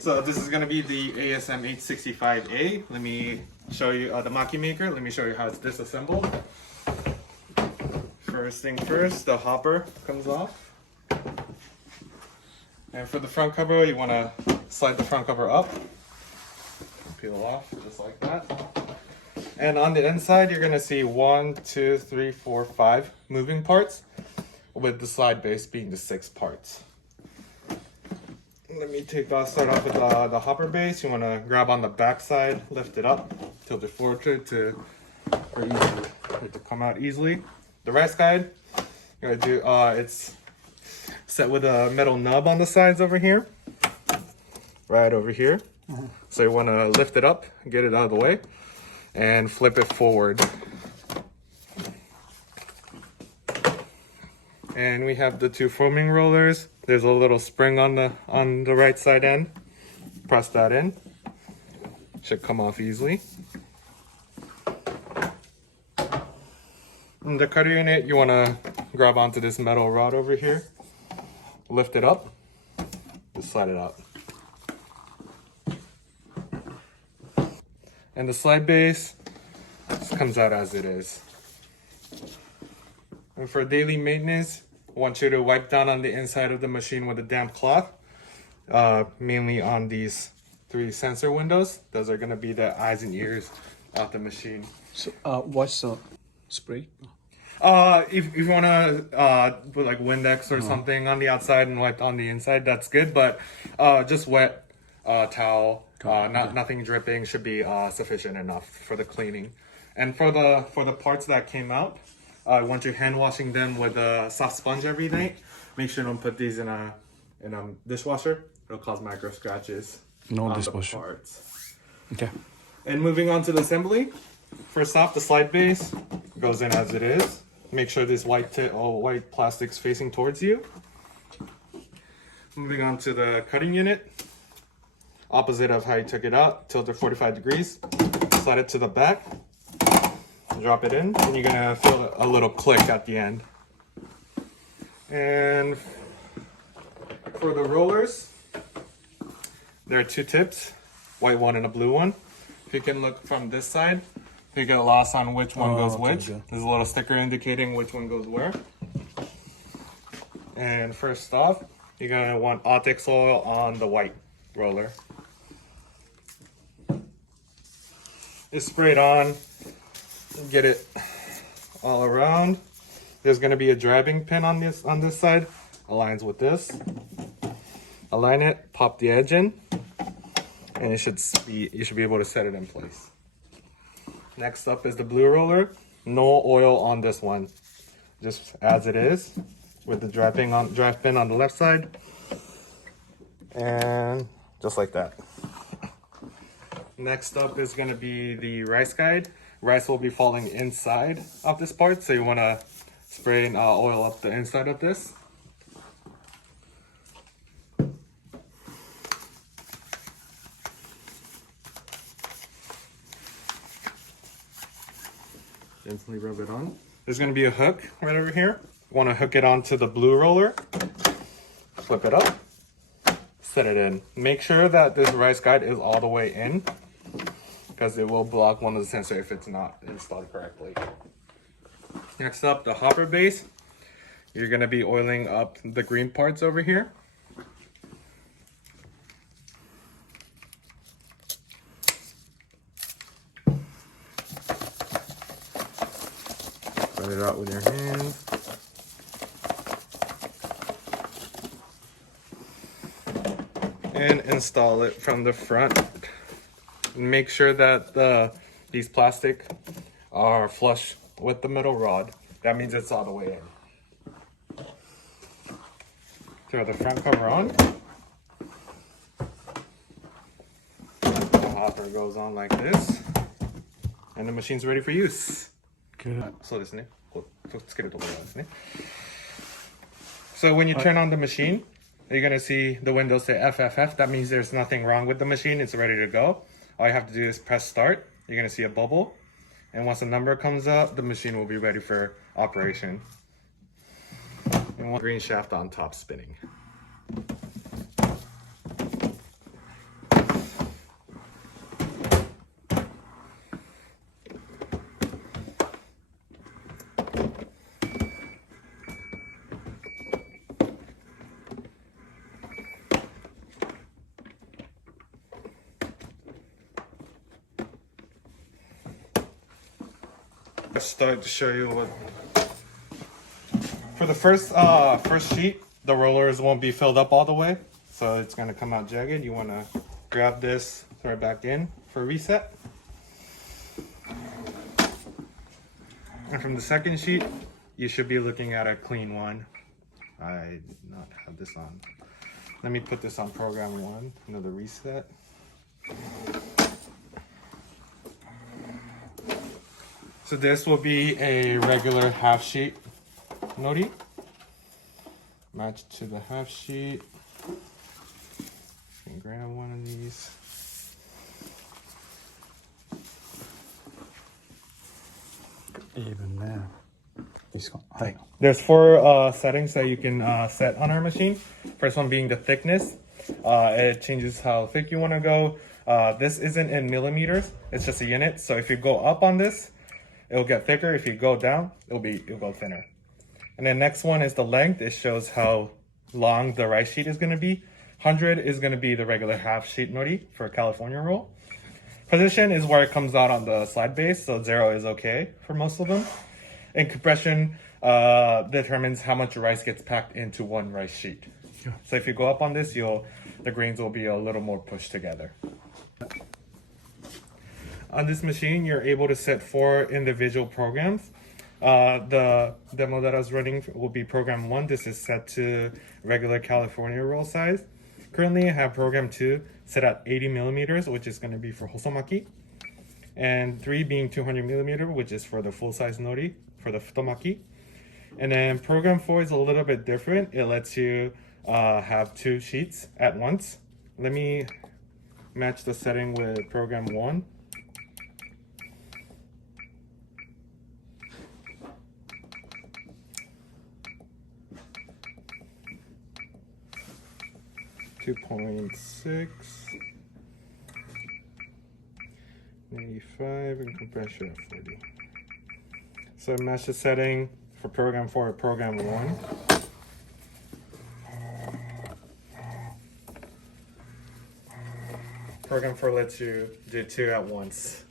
So this is going to be the ASM 865A. Let me show you the Maki maker. Let me show you how it's disassembled. First thing first, the hopper comes off. And for the front cover, you want to slide the front cover up. Peel off just like that. And on the inside, you're going to see 1, 2, 3, 4, 5 moving parts, with the slide base being the 6 parts. Let me start off with the hopper base. You want to grab on the back side, lift it up, tilt it forward for it to come out easily. The right side, you're gonna do it's set with a metal nub on the sides over here, right over here. So you want to lift it up, get it out of the way, and flip it forward. And we have the 2 foaming rollers. There's a little spring on the right side end. Press that in. Should come off easily. In the cutter unit, you want to grab onto this metal rod over here. Lift it up. Just slide it out. And the slide base just comes out as it is. And for daily maintenance, I want you to wipe down on the inside of the machine with a damp cloth, mainly on these 3 sensor windows. Those are going to be the eyes and ears of the machine. So, what's the spray? If you want to put like Windex or something on the outside and wipe on the inside, that's good. But just wet towel, nothing dripping should be sufficient enough for the cleaning. And for the parts that came out, once you're hand washing them with a soft sponge every night, make sure you don't put these in a dishwasher. It'll cause micro scratches. No on dishwasher. The parts. Okay. And moving on to the assembly. First off, the slide base goes in as it is. Make sure this white plastic's facing towards you. Moving on to the cutting unit. Opposite of how you took it out, tilt it 45 degrees. Slide it to the back. Drop it in, and you're gonna feel a little click at the end. And for the rollers, there are 2 tips, white one and a blue one. If you can look from this side, you get lost on which one goes which. Okay. There's a little sticker indicating which one goes where. And first off, you're gonna want AUTAC oil on the white roller. Just spray it on. Get it all around. There's going to be a driving pin on this side. Aligns with this. Align it, pop the edge in, and you should be able to set it in place. Next up is the blue roller. No oil on this one, just as it is, with the drive pin on the left side, and just like that. Next up is going to be the rice guide. Rice will be falling inside of this part, so you want to spray oil up the inside of this. Gently rub it on. There's going to be a hook right over here. You want to hook it onto the blue roller. Flip it up. Set it in. Make sure that this rice guide is all the way in, because it will block one of the sensors if it's not installed correctly. Next up, the hopper base. You're going to be oiling up the green parts over here. Spread it out with your hands. And install it from the front. Make sure that these plastic are flush with the metal rod. That means it's all the way in. Throw the front cover on. The hopper goes on like this, and the machine's ready for use. Good. So when you turn on the machine, you're gonna see the window say FFF. That means there's nothing wrong with the machine. It's ready to go. All you have to do is press start. You're gonna see a bubble. And once the number comes up, the machine will be ready for operation. And one green shaft on top spinning. Let's start to show you what. For the first sheet, the rollers won't be filled up all the way, so it's gonna come out jagged. You wanna grab this, throw it back in for reset. And from the second sheet, you should be looking at a clean one. I did not have this on. Let me put this on program 1, another reset. So this will be a regular half sheet nori. Match to the half sheet. You can grab one of these. Even there. This one. Hi. There's 4 settings that you can set on our machine. First one being the thickness. It changes how thick you want to go. This isn't in millimeters. It's just a unit. So if you go up on this, it'll get thicker. If you go down, it'll go thinner. And then next one is the length. It shows how long the rice sheet is going to be. 100 is going to be the regular half sheet nori for a California roll. Position is where it comes out on the slide base, so 0 is okay for most of them. And compression determines how much rice gets packed into one rice sheet. Yeah. So if you go up on this, the grains will be a little more pushed together. On this machine, you're able to set 4 individual programs. The demo that I was running will be program 1. This is set to regular California roll size. Currently, I have program 2 set at 80 millimeters, which is going to be for Maki. And 3 being 200 millimeter, which is for the full size nori, for the Maki. And then program 4 is a little bit different. It lets you have 2 sheets at once. Let me match the setting with program 1. .6, 95, and compression at 40. So I match the setting for program 4 with program 1. Program 4 lets you do 2 at once.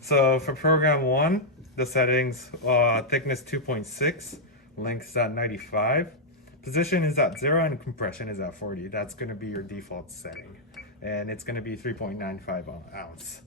So for program 1, the settings, thickness 2.6, length is at 95. Position is at 0 and compression is at 40. That's going to be your default setting. And it's going to be 3.95 ounce.